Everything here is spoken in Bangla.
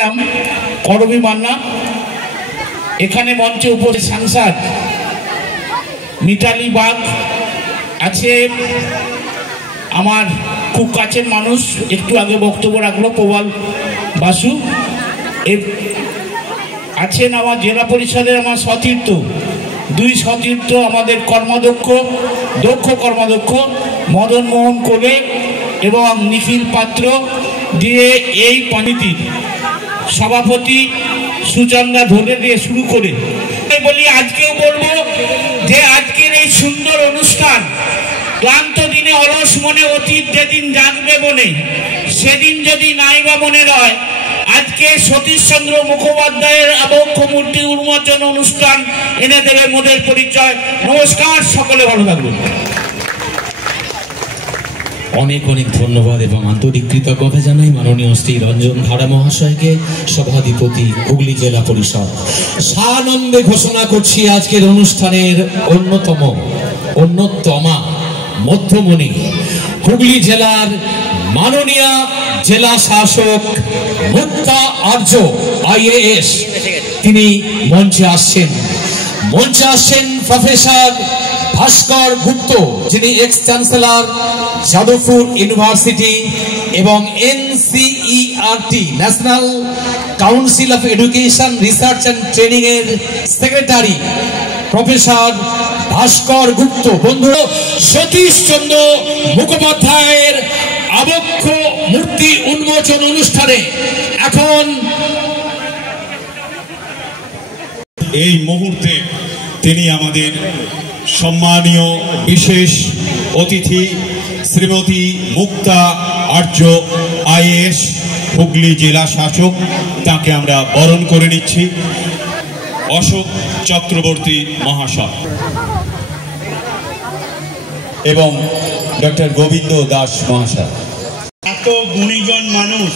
নাম করবী মান্না। এখানে মঞ্চে উপস্থিত সাংসদ মিতালি বাগ আছে, আমার খুব কাছের মানুষ, একটু আগে বক্তব্য রাখলো প্রবাল বাসু। আছেন আমার জেলা পরিষদের আমার সতীর্থ, দুই সতীর্থ, আমাদের দক্ষ কর্মদক্ষ মদন মোহন কোলে এবং নিখিল পাত্র দিয়ে এই কমিটির সভাপতি সুচন্দা ধরে দিয়ে শুরু করে বলি, আজকেও বলবো যে আজকের এই সুন্দর অনুষ্ঠান ক্লান্ত দিনে অলস মনে অতীত যেদিন জাগবে মনে, সেদিন যদি নাইবা মনে রয়, আজকে সতীশচন্দ্র মুখোপাধ্যায়ের আবক্ষ মূর্তি উন্মোচন অনুষ্ঠান এনে দেবে মোদের পরিচয়। নমস্কার, সকলে ভালো থাকবেন। অনেক অনেক ধন্যবাদ এবং আন্তরিক কৃতজ্ঞতা জানাই মাননীয় শ্রী রঞ্জন ধারা মহাশয়কে, সভাধিপতি হুগলি জেলা পরিষদ। সানন্দে ঘোষণা করছি আজকের অনুষ্ঠানের অন্যতমা মধ্যমণি হুগলি জেলার মাননীয় জেলা শাসক মুক্তা আর্য IAS। তিনি মঞ্চে আসছেন প্রফেসর ভাস্কর গুপ্ত, যিনি এক্স চ্যান্সেলর যাদবপুর ইউনিভার্সিটি এবং NCERT national council of education research and training এর সেক্রেটারি প্রফেসর ভাস্কর গুপ্ত। বন্ধুরা, সতীশচন্দ্র মুখোপাধ্যায়ের আবক্ষ মূর্তি উন্মোচন অনুষ্ঠানে এখন এই মুহূর্তে তিনি আমাদের সম্মানীয় বিশেষ অতিথি শ্রীমতী মুক্তা আর্য IAS হুগলি জেলা শাসক, তাকে আমরা বরণ করে নিচ্ছি। অশোক চক্রবর্তী মহাশয় এবং ডক্টর গোবিন্দ দাস মহাশয়। এত গুণীজন মানুষ